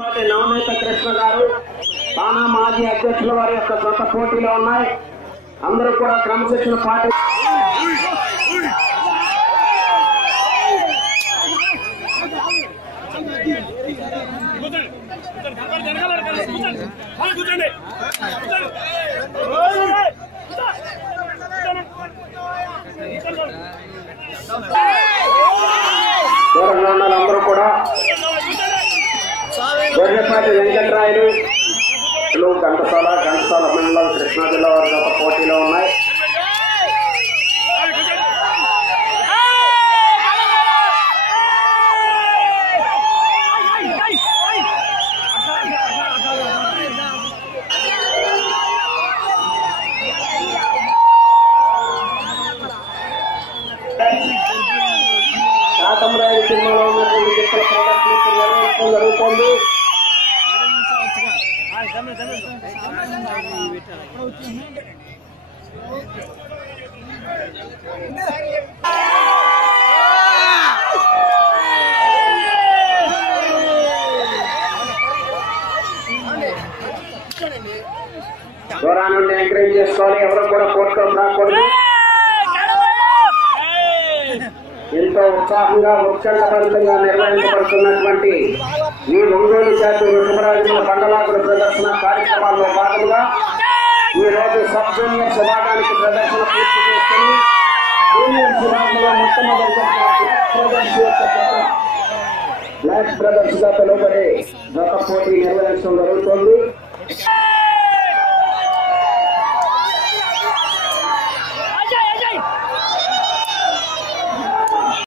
నవనీత కృష్ణ గారు తానా మాజీ అధ్యక్షుల వారి యొక్క జత పోటీలో ఉన్నాయి. అందరూ కూడా క్రమశిక్షణ పాటి దూరంగా ఉన్న అందరూ కూడా గొర్రెపాటి వెంకటరాయుడు ఘంటసాల మండలం కృష్ణా జిల్లా వారి గత పోటీలో ఉన్నాయి. కాటమరాయుడు సినిమాలో ఉన్నటువంటి చిత్ర ప్రదర్శన నిర్వహించడం జరుగుతుంది. దూరం నుండి ఎంకరేజ్ చేసుకోవాలి. ఎవరు కూడా కోర్టులో రాకూడదు. ఎంతో ఉత్సాహంగా ఉత్కంఠభరితంగా నిర్వహించబడుతున్నటువంటి ఈ ఒంగోలు జాతి రుషభరాజుల బండలాకుల ప్రదర్శన కార్యక్రమాల్లో భాగంగా ఈ రోజు సబ్ జూనియర్స్ విభాగానికి ప్రదర్శన పూర్తి చేసుకుని జూనియర్స్ విభాగంలో మొట్టమొదటి బ్లాక్ బ్రదర్స్ గా పిలువబడే జత పోటీ నిర్వహించడం జరుగుతుంది.